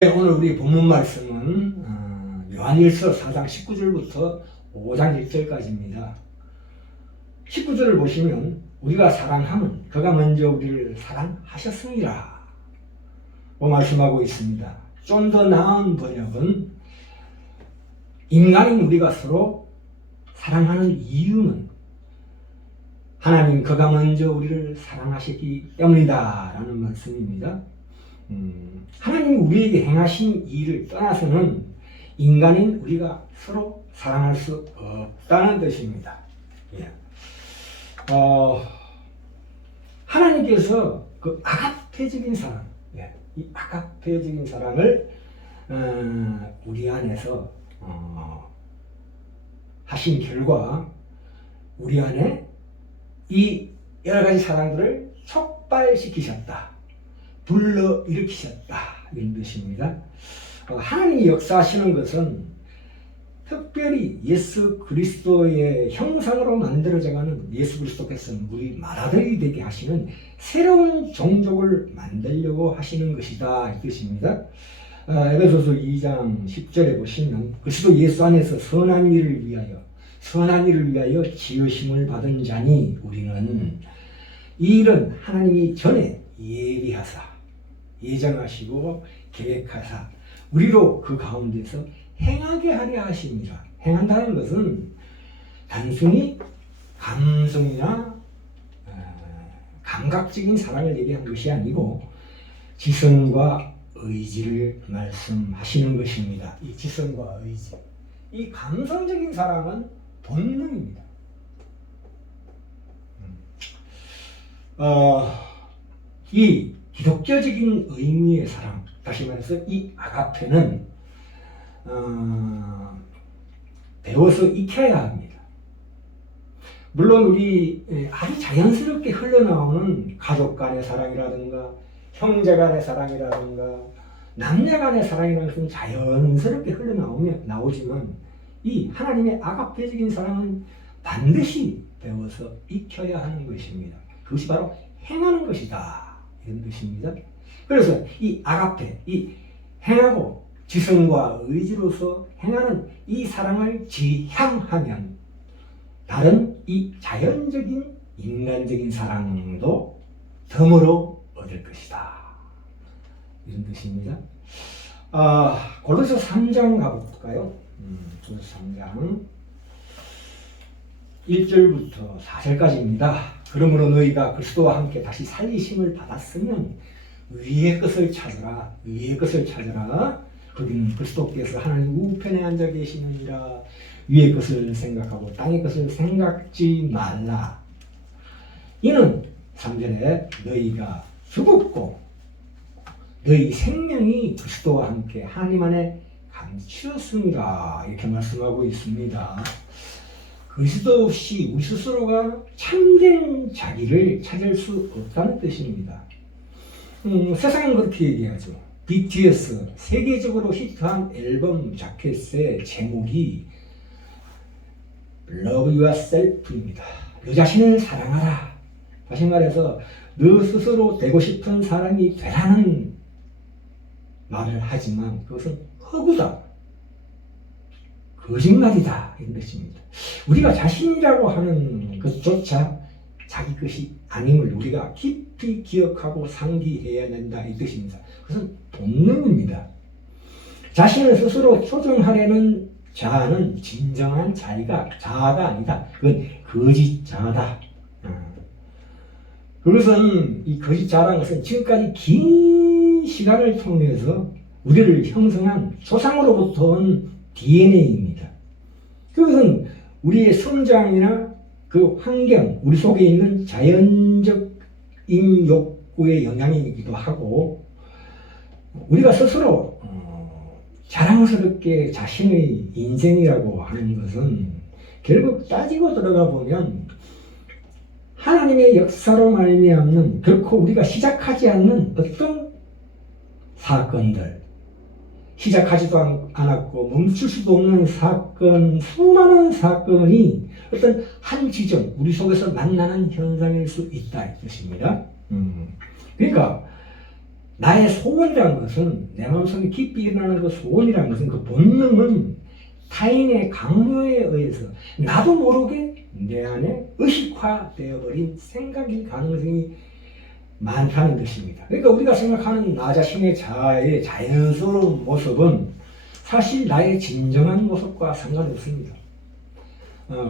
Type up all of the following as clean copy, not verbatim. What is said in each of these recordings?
오늘 우리 본문 말씀은 요한일서 4장 19절부터 5장 1절까지입니다. 19절을 보시면 우리가 사랑하면 그가 먼저 우리를 사랑하셨습니다 말씀하고 있습니다. 좀 더 나은 번역은 인간인 우리가 서로 사랑하는 이유는 하나님 그가 먼저 우리를 사랑하셨기 때문이다 라는 말씀입니다. 하나님이 우리에게 행하신 일을 떠나서는 인간인 우리가 서로 사랑할 수 없다는 뜻입니다. 예. 하나님께서 그 아가페적인 사랑, 이 아가페적인 사랑을 우리 안에서 하신 결과 우리 안에 이 여러 가지 사랑들을 촉발시키셨다. 불러일으키셨다 이런 뜻입니다. 하나님이 역사하시는 것은 특별히 예수 그리스도의 형상으로 만들어져가는 예수 그리스도께서 우리 맏아들이 되게 하시는 새로운 종족을 만들려고 하시는 것이다 이 뜻입니다. 에베소서 2장 10절에 보시면 그리스도 예수 안에서 선한 일을 위하여 지으심을 받은 자니 우리는 이 일은 하나님이 전에 예정하시고 계획하사 우리로 그 가운데서 행하게 하려 하심이라. 행한다는 것은 단순히 감성이나 감각적인 사랑을 얘기한 것이 아니고 지성과 의지를 말씀하시는 것입니다. 이 지성과 의지, 이 감성적인 사랑은 본능입니다. 이 기독교적인 의미의 사랑, 다시 말해서 이 아가페는 배워서 익혀야 합니다. 물론 우리 아주 자연스럽게 흘러나오는 가족 간의 사랑이라든가 형제 간의 사랑이라든가 남녀 간의 사랑이라는 것은 자연스럽게 나오지만 이 하나님의 아가페적인 사랑은 반드시 배워서 익혀야 하는 것입니다. 그것이 바로 행하는 것이다 이런 뜻입니다. 그래서 이 아가페, 이 행하고 지성과 의지로서 행하는 이 사랑을 지향하면 다른 이 자연적인 인간적인 사랑도 덤으로 얻을 것이다 이런 뜻입니다. 골로새 3장 가볼까요? 골로새 3장 1절부터 4절까지입니다. 그러므로 너희가 그리스도와 함께 다시 살리심을 받았으면 위의 것을 찾으라. 거기는 그리스도께서 하나님 우편에 앉아 계시느니라. 위의 것을 생각하고 땅의 것을 생각지 말라. 이는 3절에 너희가 죽었고 너희 생명이 그리스도와 함께 하나님 안에 감추었습니다. 이렇게 말씀하고 있습니다. 그리스도 없이 우리 스스로가 참된 자기를 찾을 수 없다는 뜻입니다. 세상은 그렇게 얘기하죠. BTS 세계적으로 히트한 앨범 자켓의 제목이 Love Yourself입니다. 너 자신을 사랑하라. 다시 말해서 너 스스로 되고 싶은 사람이 되라는 말을 하지만 그것은 허구다. 거짓말이다 이런 뜻입니다. 우리가 자신이라고 하는 것조차 자기 것이 아님을 우리가 깊이 기억하고 상기해야 된다 이 뜻입니다. 그것은 본능입니다. 자신을 스스로 조정하려는 자아는 진정한 자아가 아니다. 그건 거짓 자아다. 그것은 이 거짓 자아라는 것은 지금까지 긴 시간을 통해서 우리를 형성한 조상으로부터 온 DNA입니다. 그것은 우리의 성장이나 그 환경, 우리 속에 있는 자연적인 욕구의 영향이기도 하고 우리가 스스로 자랑스럽게 자신의 인생이라고 하는 것은 결국 따지고 들어가 보면 하나님의 역사로 말미암는 결코 우리가 시작하지 않는 어떤 사건들, 시작하지도 않았고 멈출 수도 없는 사건, 수많은 사건이 어떤 한 지점, 우리 속에서 만나는 현상일 수 있다 이 뜻입니다. 그러니까 나의 소원이라는 것은 내 마음속에 깊이 일어나는 그 소원이라는 것은 그 본능은 타인의 강요에 의해서 나도 모르게 내 안에 의식화되어 버린 생각일 가능성이 많다는 것입니다. 그러니까 우리가 생각하는 나 자신의 자아의 자연스러운 모습은 사실 나의 진정한 모습과 상관없습니다.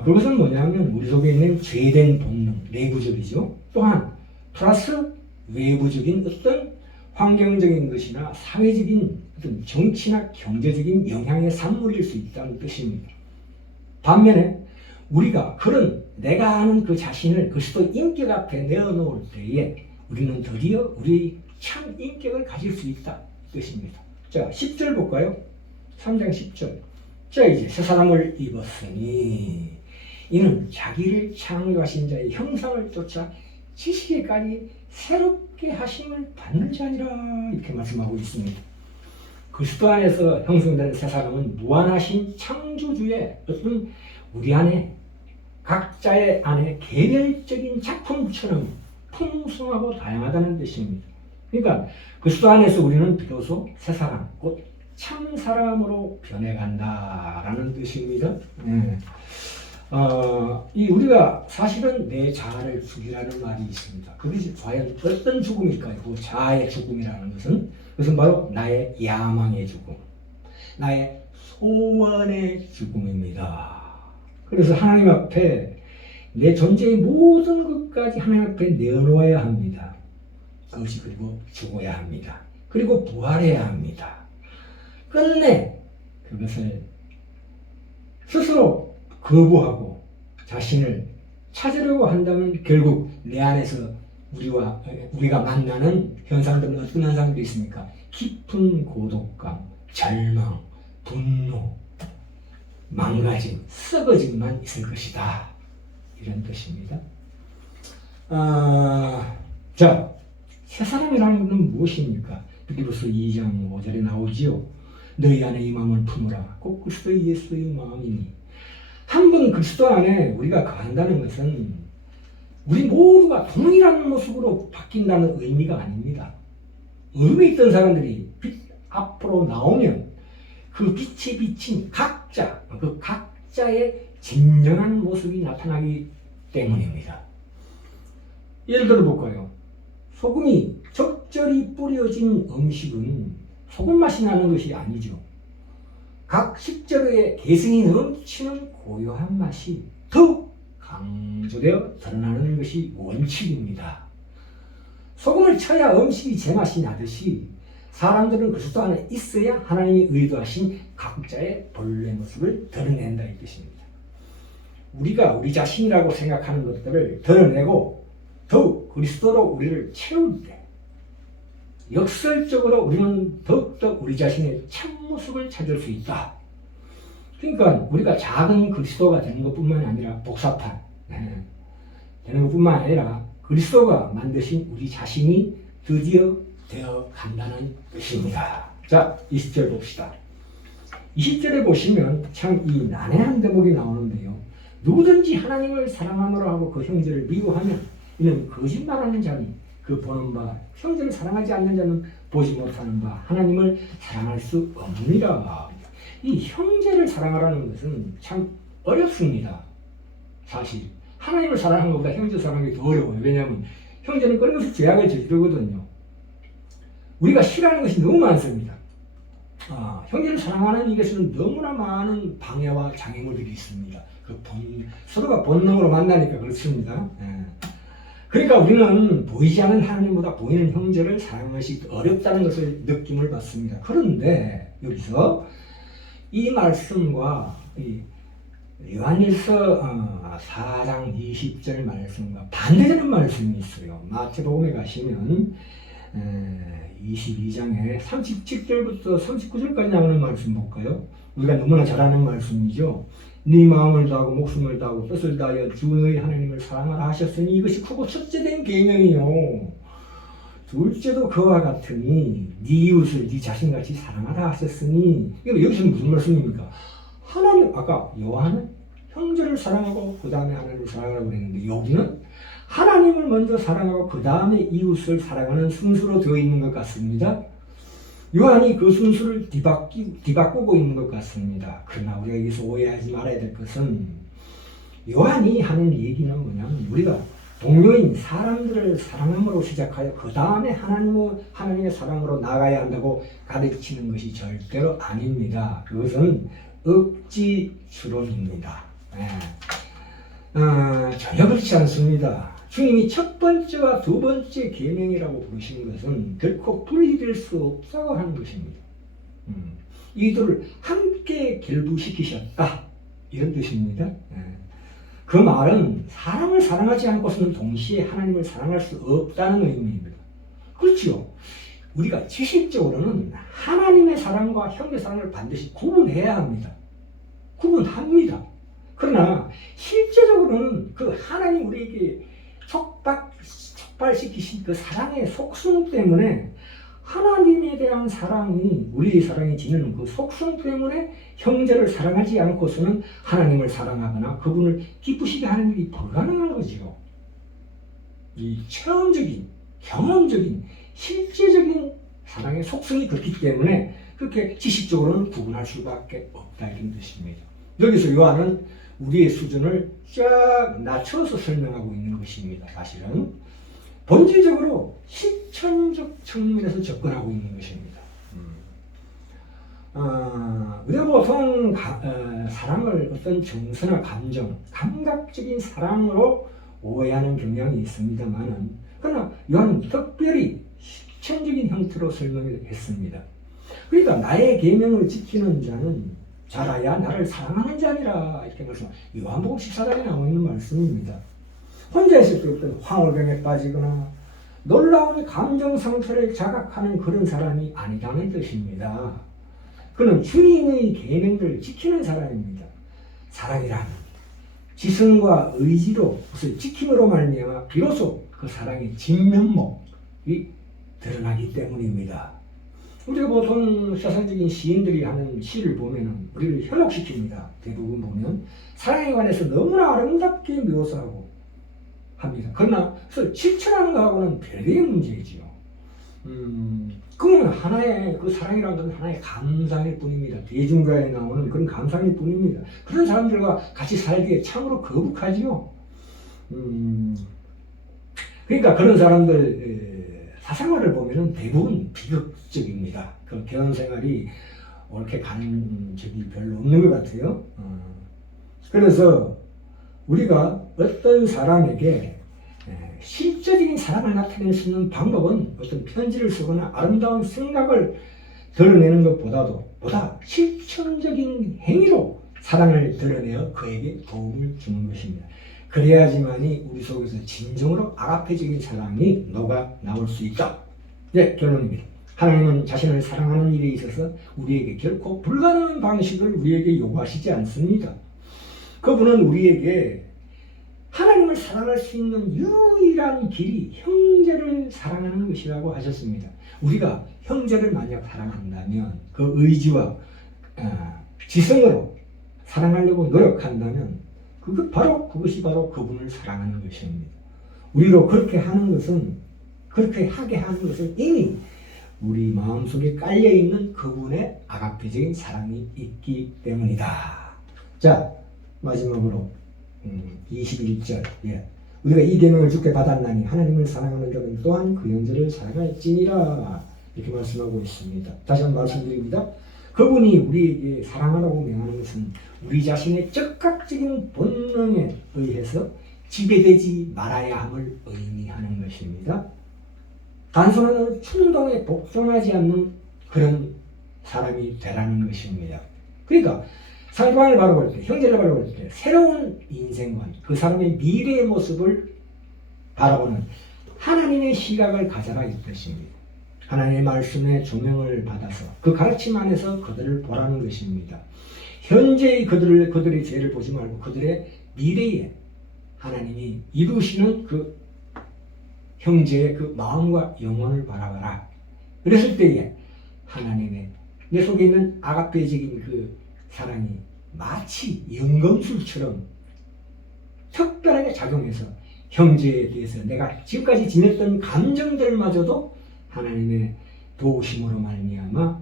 그것은 뭐냐면 우리 속에 있는 죄된 본능, 내부적이죠. 또한 플러스 외부적인 어떤 환경적인 것이나 사회적인 어떤 정치나 경제적인 영향의 산물일 수 있다는 뜻입니다. 반면에 우리가 그런 내가 아는 그 자신을 그리스도 인격 앞에 내어놓을 때에 우리는 드디어 우리의 참 인격을 가질 수 있다 이 뜻입니다. 자, 10절 볼까요? 3장 10절. 자, 이제 새 사람을 입었으니 이는 자기를 창조하신 자의 형상을 쫓아 지식에까지 새롭게 하심을 받는 자니라 이렇게 말씀하고 있습니다. 그리스도 안에서 형성된 새 사람은 무한하신 창조주의 어떤 우리 안에 각자의 안에 개별적인 작품처럼 풍성하고 다양하다는 뜻입니다. 그러니까 그리스도 안에서 우리는 비로소 새 사람, 곧 참 사람으로 변해간다라는 뜻입니다. 우리가 사실은 내 자아를 죽이라는 말이 있습니다. 그것이 과연 어떤 죽음일까요? 그 자아의 죽음이라는 그것은 바로 나의 야망의 죽음, 나의 소원의 죽음입니다. 그래서 하나님 앞에 내 존재의 모든 것까지 하나님 앞에 내어놓아야 합니다. 그것이 그리고 죽어야 합니다. 그리고 부활해야 합니다. 끝내 그것을 스스로 거부하고 자신을 찾으려고 한다면 결국 내 안에서 우리가 만나는 현상들은 어떤 현상들이 있습니까? 깊은 고독감, 절망, 분노, 망가짐, 썩어짐만 있을 것이다. 이런 뜻입니다. 자, 새 사람이라는 것은 무엇입니까? 빌립보서 2장 5절에 나오지요. 너희 안에 이 마음을 품으라. 곧 그리스도 예수의 마음이니. 한번 그리스도 안에 우리가 거한다는 것은 우리 모두가 동일한 모습으로 바뀐다는 의미가 아닙니다. 어둠에 있던 사람들이 빛 앞으로 나오면 그 빛에 비친 그 각자의 진정한 모습이 나타나기 때문입니다. 예를 들어 볼까요? 소금이 적절히 뿌려진 음식은 소금 맛이 나는 것이 아니죠. 각 식재료의 개성이 넘치는 고요한 맛이 더욱 강조되어 드러나는 것이 원칙입니다. 소금을 쳐야 음식이 제맛이 나듯이 사람들은 그리스도 안에 있어야 하나님이 의도하신 각자의 본래 모습을 드러낸다 이 뜻입니다. 우리가 우리 자신이라고 생각하는 것들을 드러내고 더욱 그리스도로 우리를 채울 때 역설적으로 우리는 더욱더 우리 자신의 참모습을 찾을 수 있다. 그러니까 우리가 작은 그리스도가 되는 것뿐만 아니라 복사판 되는 것뿐만 아니라 그리스도가 만드신 우리 자신이 드디어 되어 간다는 뜻입니다. 자, 20절 봅시다. 20절에 보시면 참 이 난해한 대목이 나오는데요. 누구든지 하나님을 사랑함으로 하고 그 형제를 미워하면 이는 거짓말하는 자니 그 보는 바 형제를 사랑하지 않는 자는 보지 못하는 바 하나님을 사랑할 수 없느니라. 이 형제를 사랑하라는 것은 참 어렵습니다. 사실 하나님을 사랑하는 것보다 형제 사랑하기 더 어려워요. 왜냐하면 형제는 끊임없이 죄악을 저지르거든요. 우리가 싫어하는 것이 너무 많습니다. 형제를 사랑하는 이것은 너무나 많은 방해와 장애물들이 있습니다. 서로가 본능으로 만나니까 그렇습니다. 그러니까 우리는 보이지 않는 하나님보다 보이는 형제를 사랑하는 것이 어렵다는 것을 느낌을 받습니다. 그런데 여기서 이 말씀과 이 요한일서 4장 20절 말씀과 반대되는 말씀이 있어요. 마태복음에 가시면 22장에 37절부터 39절까지 나오는 말씀 볼까요? 우리가 너무나 잘 아는 말씀이죠. 네 마음을 다하고 목숨을 다하고 뜻을 다하여 주 너희 하나님을 사랑하라 하셨으니 이것이 크고 첫째된 계명이요. 둘째도 그와 같으니 네 이웃을 네 자신같이 사랑하라 하셨으니 이거 여기서 무슨 말씀입니까? 하나님 아까 요한은 형제를 사랑하고 그 다음에 하나님을 사랑하라고 그랬는데 여기는 하나님을 먼저 사랑하고 그 다음에 이웃을 사랑하는 순수로 되어 있는 것 같습니다. 요한이 그 순수를 뒤바꾸고 있는 것 같습니다. 그러나 우리가 여기서 오해하지 말아야 될 것은 요한이 하는 얘기는 뭐냐면 우리가 동료인 사람들을 사랑함으로 시작하여 그 다음에 하나님의 사랑으로 나가야 한다고 가르치는 것이 절대로 아닙니다. 그것은 억지 추론입니다. 전혀 그렇지 않습니다. 주님이 첫 번째와 두 번째 계명이라고 부르신 것은 결코 분리될 수 없다고 하는 것입니다. 이들을 함께 결부시키셨다 이런 뜻입니다. 그 말은 사람을 사랑하지 않고서는 동시에 하나님을 사랑할 수 없다는 의미입니다. 그렇죠. 우리가 지식적으로는 하나님의 사랑과 형제 사랑을 반드시 구분해야 합니다. 구분합니다. 그러나 실제적으로는 그 하나님 우리에게 촉발시키신 그 사랑의 속성 때문에 하나님에 대한 사랑이 우리의 사랑이 지니는 그 속성 때문에 형제를 사랑하지 않고서는 하나님을 사랑하거나 그분을 기쁘시게 하는 일이 불가능한 거죠. 이 체험적인, 경험적인, 실제적인 사랑의 속성이 그렇기 때문에 그렇게 지식적으로는 구분할 수밖에 없다 이런 뜻입니다. 여기서 요한은 우리의 수준을 쫙 낮춰서 설명하고 있는 것입니다. 사실은 본질적으로 실천적 측면에서 접근하고 있는 것입니다. 우리가 보통 사랑을 어떤 정서나 감정, 감각적인 사랑으로 오해하는 경향이 있습니다만은 그러나 요한은 특별히 실천적인 형태로 설명했습니다. 그러니까 나의 계명을 지키는 자는 자라야 나를 사랑하는 자니라 이렇게 말씀. 요한복음 14장에 나와 있는 말씀입니다. 혼자 있을 때 어떤 황홀병에 빠지거나 놀라운 감정 상태를 자각하는 그런 사람이 아니라는 뜻입니다. 그는 주님의 계명들을 지키는 사람입니다. 사랑이란 지성과 의지로 그것을 지킴으로 말미암아 비로소 그 사랑의 진면목이 드러나기 때문입니다. 우리가 보통 세상적인 시인들이 하는 시를 보면 우리를 현혹시킵니다. 대부분 보면 사랑에 관해서 너무나 아름답게 묘사하고 합니다. 그러나 그래서 실천하는 것하고는 별개의 문제이지요. 그건 하나의 그 사랑이라는 건 하나의 감상일 뿐입니다. 대중가에 나오는 그런 감상일 뿐입니다. 그런 사람들과 같이 살기에 참으로 거북하지요. 그러니까 그런 사람들 사생활을 보면은 대부분 비극적입니다. 그 결혼 생활이 옳게 가는 적이 별로 없는 것 같아요. 그래서 우리가 어떤 사람에게 실제적인 사랑을 나타낼 수 있는 방법은 어떤 편지를 쓰거나 아름다운 생각을 드러내는 보다 실천적인 행위로 사랑을 드러내어 그에게 도움을 주는 것입니다. 그래야지만이 우리 속에서 진정으로 아가페적인 사랑이 녹아 나올 수 있다. 네, 결론입니다. 하나님은 자신을 사랑하는 일에 있어서 우리에게 결코 불가능한 방식을 우리에게 요구하시지 않습니다. 그분은 우리에게 하나님을 사랑할 수 있는 유일한 길이 형제를 사랑하는 것이라고 하셨습니다. 우리가 형제를 만약 사랑한다면 그 의지와 지성으로 사랑하려고 노력한다면 그것이 바로 그분을 사랑하는 것입니다. 우리로 그렇게 하게 하는 것은 이미 우리 마음속에 깔려있는 그분의 아가페적인 사랑이 있기 때문이다. 자, 마지막으로 21절 우리가 이 계명을 주께 받았나니 하나님을 사랑하는 자는 또한 그 형제를 사랑할지니라 이렇게 말씀하고 있습니다. 다시 한번 말씀드립니다. 그분이 우리에게 사랑하라고 명하는 것은 우리 자신의 즉각적인 본능에 의해서 지배되지 말아야 함을 의미하는 것입니다. 단순한 충동에 복종하지 않는 그런 사람이 되라는 것입니다. 그러니까 상대방을 바라볼 때, 형제를 바라볼 때 새로운 인생관, 그 사람의 미래의 모습을 바라보는 하나님의 시각을 가져라 이 뜻입니다. 하나님의 말씀의 조명을 받아서 그 가르침 안에서 그들을 보라는 것입니다. 현재의 그들의 죄를 보지 말고 그들의 미래에 하나님이 이루시는 그 형제의 그 마음과 영혼을 바라봐라. 그랬을 때에 하나님의 내 속에 있는 아가페적인 그 사랑이 마치 연금술처럼 특별하게 작용해서 형제에 대해서 내가 지금까지 지냈던 감정들마저도 하나님의 도우심으로 말미암아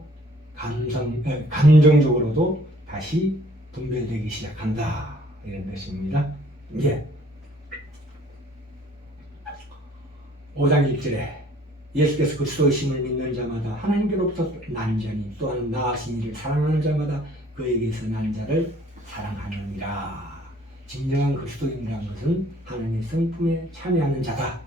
감정적으로도 다시 분별되기 시작한다 이런 것입니다. 이제 5장 1절에 예수께서 그리스도의 심을 믿는 자마다 하나님께로부터 난 자니 또한 나으신 이를 사랑하는 자마다 그에게서 난 자를 사랑하느니라. 진정한 그리스도인이라는 것은 하나님의 성품에 참여하는 자다.